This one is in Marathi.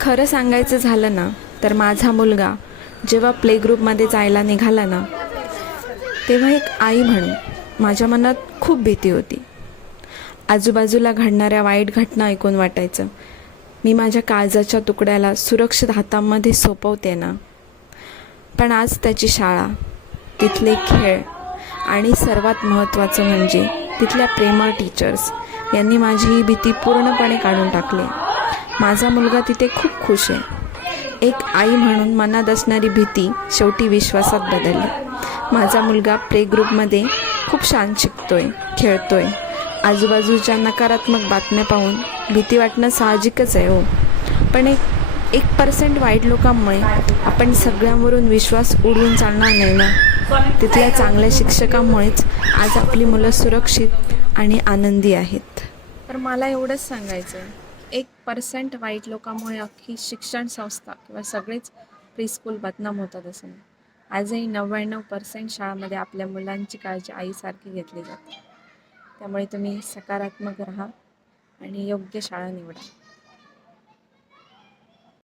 खरं सांगायचं झालं ना तर माझा मुलगा जेव्हा प्ले ग्रुपमध्ये जायला निघाला ना, तेव्हा एक आई म्हणून माझ्या मनात खूप भीती होती. आजूबाजूला घडणाऱ्या वाईट घटना ऐकून वाटायचं, मी माझ्या काळजाच्या तुकड्याला सुरक्षित हातांमध्ये सोपवते ना. पण आज त्याची शाळा, तिथले खेळ आणि सर्वात महत्त्वाचं म्हणजे तिथल्या प्रेमळ टीचर्स यांनी माझी ही भीती पूर्णपणे काढून टाकली. माझा मुलगा तिथे खूप खुश आहे. एक आई म्हणून मनात असणारी भीती शेवटी विश्वासात बदलली. माझा मुलगा प्ले ग्रुपमध्ये खूप छान शिकतोय, खेळतोय. आजूबाजूच्या नकारात्मक बातम्या पाहून भीती वाटणं साहजिकच आहे हो. पण 1% वाईट लोकांमुळे आपण सगळ्यांवरून विश्वास उडवून चालणार नाही ना. तिथल्या चांगल्या शिक्षकांमुळेच आज आपली मुलं सुरक्षित आणि आनंदी आहेत. तर मला एवढंच सांगायचं आहे, 1% वाईट लोकांमुळे अख्खी शिक्षण संस्था किंवा सगळेच प्रीस्कूल बदनाम होतात असं नाही. आजही 99% शाळांमध्ये आपल्या मुलांची काळजी आईसारखी घेतली जाते. त्यामुळे तुम्ही सकारात्मक राहा आणि योग्य शाळा निवडा.